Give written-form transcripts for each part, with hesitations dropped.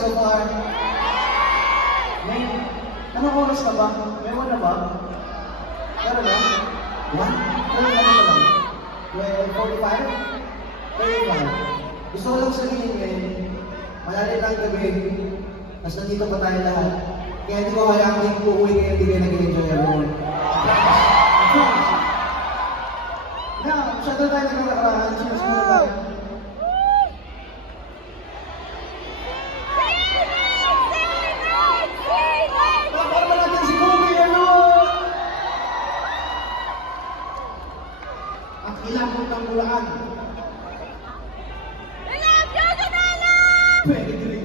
so far? May, anong oras na ba? May 1 na ba? Meron na? 1? Ano na ba lang? 12:45? 35. Gusto ko lang sabihin malalim lang gabi. Tapos nandito pa tayo lahat. Kaya hindi ko kaya ang uuwi kayo, hindi kayo nag-enjoy everyone. Now, masyado tayo nagkakarahan. Cheers muna tayo. Paparma natin si Kobe, ano? Ang ilambot ng Bulaan. Pwede rin.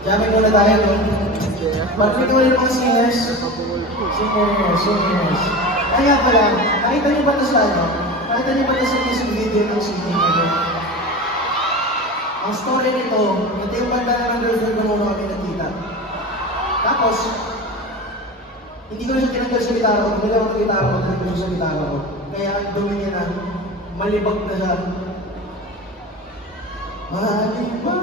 Jamming muna tayo, no? Perfect mo yung mga singers. Singers. Ay nga pala, nakita niyo ba ito sa ano? Nakita niyo ba ito sa music video ng singing nito? Ang story nito, ito yung banda na ng girlfriend ko nung kami nakita. Tapos, hindi ko na siya tinanggal sa gitara ko, tinanggal ako ng gitara ko, tinanggal siya sa gitara ko. Kaya ang dumi niya na, malibag na siya. Malibag.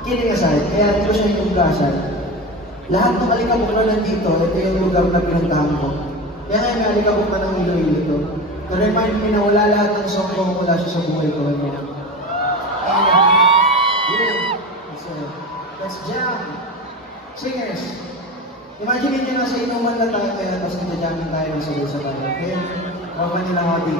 Kidding aside, kaya hindi ko siya inugasan. Lahat ng alikabok na nandito, ito yung lugar na pinuntahan ko. Kaya ngayon may alikabok na ng Iloilo ito. Na-remind me na wala lahat ng song ko mula siya sa buhay ko. Let's jam! Singers! Imagine nyo nasa inuman na tayo kaya tapos nagja-jamming tayo ng sabay-sabay. Okay? Huwag man nila ako dito.